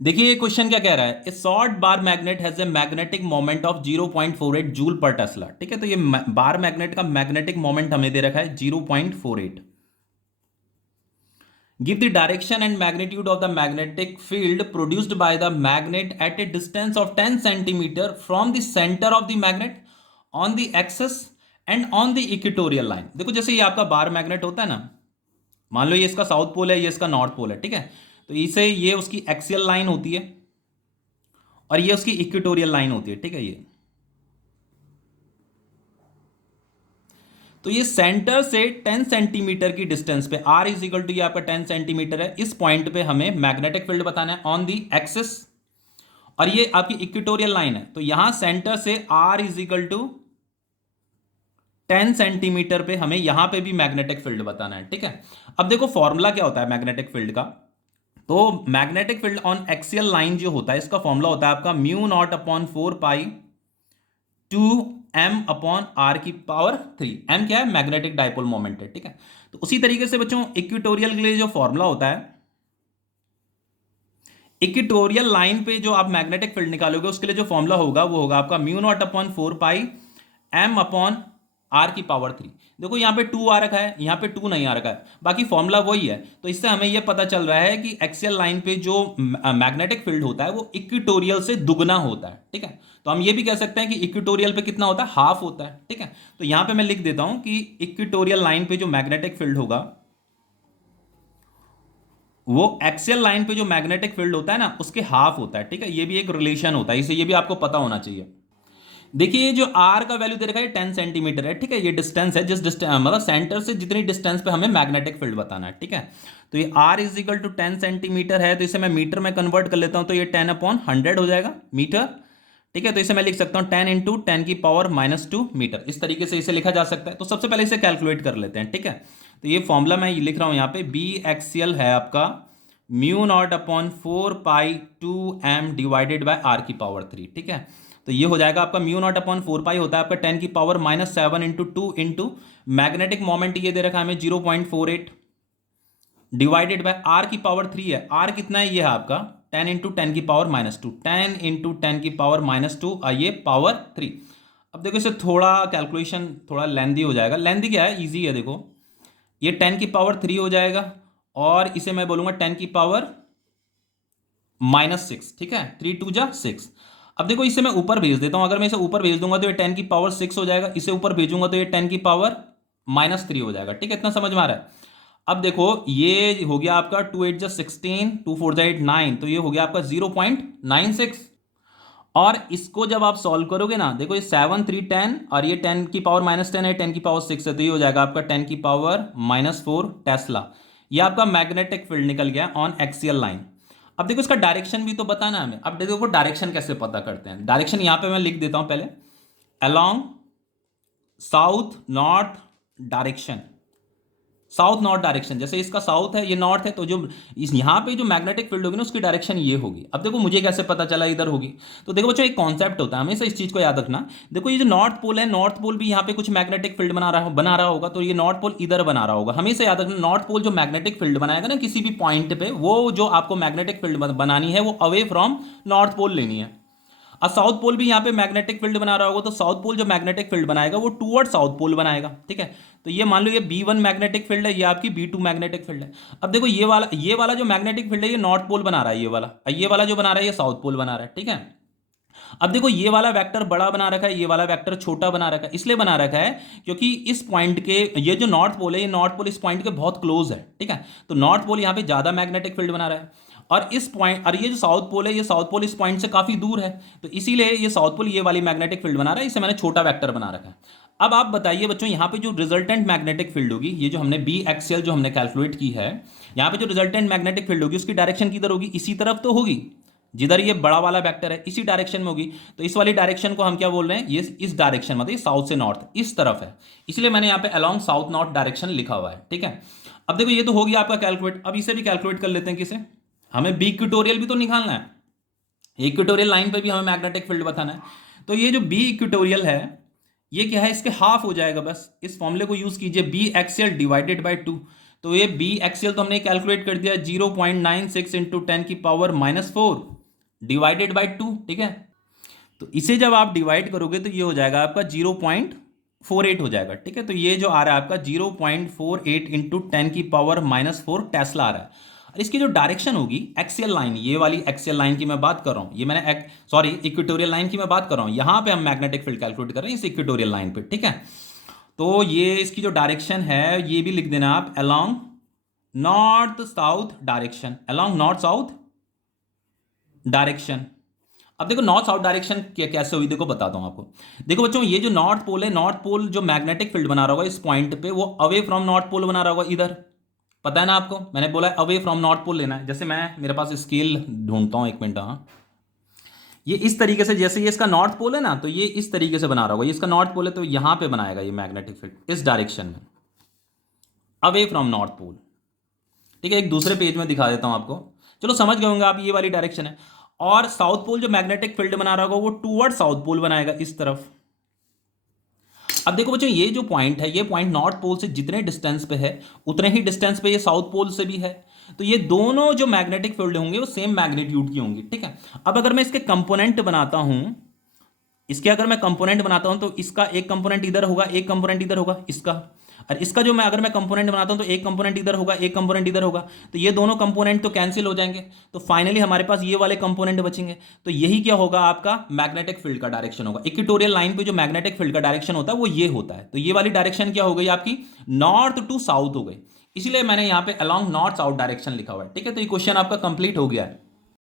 देखिए ये क्वेश्चन क्या कह रहा है, a short bar magnet has a magnetic moment of 0.48 joule पर टेस्ला। ठीक है, तो ये बार मैग्नेट का मैग्नेटिक मोमेंट हमें दे रखा है 0.48। Give the direction and magnitude of the magnetic field produced by the magnet at a distance of 10 centimetre from the centre of the magnet on the axis and on the equatorial line. देखो जैसे ये आपका bar magnet होता है ना, मान लो ये इसका साउथ पोल है, ये इसका नॉर्थ पोल है। ठीक है, तो इसे ये उसकी एक्सियल लाइन होती है और ये उसकी इक्वेटोरियल लाइन होती है। ठीक है, तो ये सेंटर से 10 सेंटीमीटर की डिस्टेंस पे r इज इक्वल टू ये आपका 10 सेंटीमीटर है, इस पॉइंट पे हमें मैग्नेटिक फील्ड बताना है ऑन दी एक्सिस, और ये आपकी इक्वेटोरियल लाइन है। तो यहां सेंटर से r is equal to 10 centimetre पे हमें यहां पे भी मैग्नेटिक फील्ड बताना है। ठीक है, अब देखो फॉर्मूला क्या होता है मैग्नेटिक फील्ड का। तो magnetic field on axial line जो होता है, इसका फॉर्मूला होता है आपका म्यू नॉट अपॉन 4 पाई 2m/r⁻³ m क्या है, मैग्नेटिक डाइपोल मोमेंट है। ठीक है, तो उसी तरीके से बच्चों इक्वेटोरियल के लिए जो फॉर्मूला होता है, इक्वेटोरियल लाइन पे जो आप मैग्नेटिक फील्ड निकालोगे उसके लिए जो फॉर्मूला होगा वो होगा आपका म्यू नॉट अपॉन 4 पाई m/r⁻³ देखो यहाँ पे 2 आ रखा है, यहाँ पे 2 नहीं आ रखा है, बाकी फॉर्मूला वही है। तो इससे हमें यह पता चल रहा है कि एक्सियल लाइन पे जो मैग्नेटिक फील्ड होता है वो इक्वेटोरियल से दुगना होता है। ठीक है, तो हम ये भी कह सकते हैं कि इक्वेटोरियल पे कितना होता है, हाफ होता है। ठीक है, तो यहाँ पे मैं लिख देता हूं कि इक्वेटोरियल लाइन पे जो मैग्नेटिक फील्ड होगा वो एक्सियल लाइन पे जो मैग्नेटिक फील्ड होता है ना उसके हाफ होता है। ठीक है, ये भी एक रिलेशन होता है, इसे ये भी आपको पता होना चाहिए। देखिए ये जो r का वैल्यू दे रखा है 10 सेंटीमीटर है। ठीक है, ये डिस्टेंस है, जिस डिस्टेंस मतलब सेंटर से जितनी डिस्टेंस पे हमें मैग्नेटिक फील्ड बताना है। ठीक है, तो ये r is equal to 10 centimetre है, तो इसे मैं मीटर में कन्वर्ट कर लेता हूं, तो ये 10/100 हो जाएगा मीटर। ठीक है, तो इसे मैं लिख सकता हूं 10 इंटू 10⁻²मीटर, इस तरीके से इसे लिखा जा सकता है। तो सबसे पहले इसे कैलकुलेट कर लेते हैं। ठीक है, तो ये फॉर्मूला मैं लिख रहा हूं यहाँ पे, बी एक्सियल है आपका म्यू नॉट अपॉन 4 पाई 2m/r⁻³। ठीक है, तो ये हो जाएगा आपका म्यू नॉट अपॉन 4 पाई होता है आपका 10⁻⁻7 इंटू 2 इंटू मैग्नेटिक मोमेंट ये दे रखा है हमें 0.48 डिवाइडेड बाय r⁻³ है। r कितना है, ये है आपका 10 इंटू 10⁻², 10 इंटू 10⁻², ये पावर 3। अब देखो इसे थोड़ा कैलकुलेशन थोड़ा लेंदी हो जाएगा, लेंदी क्या है, इजी है। देखो ये 10⁻³ हो जाएगा और इसे मैं बोलूंगा 10⁻⁻6। ठीक है, 3×2 = 6। अब देखो इसे मैं ऊपर भेज देता हूं, अगर मैं इसे ऊपर भेज दूंगा तो ये 10⁻6 हो जाएगा, इसे ऊपर भेजूंगा तो ये 10⁻³ हो जाएगा। ठीक है, इतना समझ में आ रहा है। अब देखो ये हो गया आपका 2×8 = 16, 2×4 = 9, तो ये हो गया आपका 0.96। और इसको जब आप सॉल्व करोगे ना, देखो ये 7 3 10 और ये 10⁻10 है, 10⁻6 है, तो ये हो जाएगा आपका 10⁻⁻4 टेस्ला। ये आपका मैग्नेटिक फील्ड निकल गया ऑन एक्सियल लाइन। अब देखो इसका डायरेक्शन भी तो बताना है हमें। अब देखो डायरेक्शन कैसे पता करते हैं, डायरेक्शन यहां पे मैं लिख देता हूं पहले, along south north direction, south north direction, जैसे इसका साउथ है ये नॉर्थ है, तो जो इस यहाँ पे जो मैग्नेटिक फील्ड होगी ना उसकी डायरेक्शन ये होगी। अब देखो मुझे कैसे पता चला इधर होगी, तो देखो बच्चों एक कॉन्सेप्ट होता है, हमेशा इस चीज को याद रखना। देखो ये जो नॉर्थ पोल है, नॉर्थ पोल भी यहाँ पे कुछ मैग्नेटिक फील्ड बना रहा होगा, तो ये नॉर्थ पोल इधर बना रहा होगा। हमेशा याद रखना नॉर्थ पोल जो मैग्नेटिक फील्ड बनाएगा ना किसी भी पॉइंट पे, वो जो आपको मैग्नेटिक फील्ड बनानी है वो अवे फ्रॉम नॉर्थ पोल लेनी है। और साउथ पोल भी यहाँ पे मैग्नेटिक फील्ड बना रहा होगा, तो साउथ पोल जो मैग्नेटिक फील्ड बनाएगा वो टूवर्ड साउथ पोल बनाएगा। ठीक है, तो ये मान लो ये B1 मैग्नेटिक फील्ड है, ये आपकी B2 मैग्नेटिक फील्ड है। अब देखो ये वाला जो मैग्नेटिक फील्ड है ये नॉर्थ पोल बना रहा है, ये वाला जो बना रहा है ये साउथ पोल बना रहा है। ठीक है, अब देखो ये वाला वेक्टर बड़ा बना रखा है, ये वाला वेक्टर छोटा बना रखा है, इसलिए बना रखा है क्योंकि इस पॉइंट के ये जो नॉर्थ पोल है, ये नॉर्थ पोल इस पॉइंट के बहुत क्लोज है। ठीक है, तो नॉर्थ पोल यहाँ पे ज्यादा मैग्नेटिक फील्ड बना रहा है, और इस पॉइंट और ये जो साउथ पोल है, ये साउथ पोल इस पॉइंट से काफी दूर है, तो इसीलिए ये साउथ पोल ये वाली मैग्नेटिक फील्ड बना रहा है, इसे मैंने छोटा वेक्टर बना रखा है। अब आप बताइए बच्चों, यहाँ पे जो रिजल्टेंट मैग्नेटिक फील्ड होगी, ये जो हमने बी एक्सियल जो हमने कैलकुलेट की है, यहाँ पे जो रिजल्टेंट मैग्नेटिक फील्ड होगी उसकी डायरेक्शन किधर होगी, इसी तरफ तो होगी, जिधर ये बड़ा वाला वेक्टर है इसी डायरेक्शन में होगी। तो इस वाली डायरेक्शन को हम क्या बोल रहे हैं, ये इस डायरेक्शन मतलब साउथ से नॉर्थ इस तरफ है, इसलिए मैंने यहाँ पे अलोंग साउथ नॉर्थ डायरेक्शन लिखा हुआ है। ठीक है, अब देखो ये तो हो गया आपका कैलकुलेट। अब इसे भी कैलकुलेट कर लेते हैं, किसे, हमें बी इक्वेटोरियल भी तो निकालना है, इक्वेटोरियल लाइन पे भी हमें मैग्नेटिक फील्ड बताना है। तो ये जो बी इक्वेटोरियल है ये क्या है, इसके हाफ हो जाएगा, बस इस फॉर्मूले को यूज कीजिए, बी एक्सियल डिवाइडेड बाय 2। तो ये बी एक्सियल तो हमने कैलकुलेट कर दिया 0.96 इंटू 10⁻⁻⁴ डिवाइडेड बाई 2, ठीक है। तो इसे जब आप डिवाइड करोगे तो ये हो जाएगा आपका 0.48 हो जाएगा, ठीक है। तो ये जो आ रहा है आपका 0.48 इंटू 10⁻⁻⁴ टेस्ला आ रहा है। और इसकी जो डायरेक्शन होगी एक्सियल लाइन, ये वाली एक्सियल लाइन की मैं बात कर रहा हूँ, ये मैंने सॉरी इक्वेटोरियल लाइन की मैं बात कर रहा हूँ, यहाँ पे हम मैग्नेटिक फील्ड कैलकुलेट कर रहे हैं इस इक्वेटोरियल लाइन पे, ठीक है। तो ये इसकी जो डायरेक्शन है ये भी लिख देना आप along north south direction, along north south direction. अब देखो नॉर्थ साउथ डायरेक्शन कैसे हुई, देखो बताता हूं आपको। देखो बच्चों ये जो नॉर्थ पोल है, नॉर्थ पोल जो मैग्नेटिक फील्ड बना रहा होगा इस पॉइंट पे, वो अवे फ्रॉम नॉर्थ पोल बना रहा होगा इधर, पता है ना आपको, मैंने बोला अवे फ्रॉम नॉर्थ पोल लेना है। जैसे मैं मेरे पास स्केल ढूंढता हूं, एक मिनट, हाँ। ये इस तरीके से, जैसे ये इसका नॉर्थ पोल है ना, तो ये इस तरीके से बना रहा होगा, ये इसका नॉर्थ पोल है तो यहां पे बनाएगा ये मैग्नेटिक फील्ड इस डायरेक्शन में, अवे फ्रॉम नॉर्थ पोल, ठीक है। एक दूसरे पेज में दिखा देता हूं आपको, चलो समझ गए होंगे आप, ये वाली डायरेक्शन है। और साउथ पोल जो मैग्नेटिक फील्ड बना रहा होगा वो टूवर्ड साउथ पोल बनाएगा इस तरफ। अब देखो बच्चों ये जो पॉइंट है, ये पॉइंट नॉर्थ पोल से जितने डिस्टेंस पे है उतने ही डिस्टेंस पे ये साउथ पोल से भी है। तो ये दोनों जो मैग्नेटिक फील्ड होंगे वो सेम मैग्नीट्यूड की होंगी, ठीक है। अब अगर मैं इसके कंपोनेंट बनाता हूं, इसके अगर मैं कंपोनेंट बनाता हूं तो इसका एक कंपोनेंट इधर होगा, एक कंपोनेंट इधर होगा इसका, और इसका जो मैं अगर मैं कंपोनेंट बनाता हूं तो एक कंपोनेंट इधर होगा, एक कंपोनेंट इधर होगा, तो ये दोनों कंपोनेंट तो कैंसिल हो जाएंगे, तो फाइनली हमारे पास ये वाले कंपोनेंट बचेंगे। तो यही क्या होगा, आपका मैग्नेटिक फील्ड का डायरेक्शन होगा। इक्वेटोरियल लाइन पे जो मैग्नेटिक फील्ड का डायरेक्शन होता है वो ये होता है। तो ये वाली डायरेक्शन क्या हो गई आपकी, नॉर्थ टू साउथ हो गई, इसीलिए मैंने यहां पे अलोंग नॉर्थ साउथ डायरेक्शन लिखा हुआ है, ठीक है। तो ये क्वेश्चन आपका कंप्लीट हो गया है।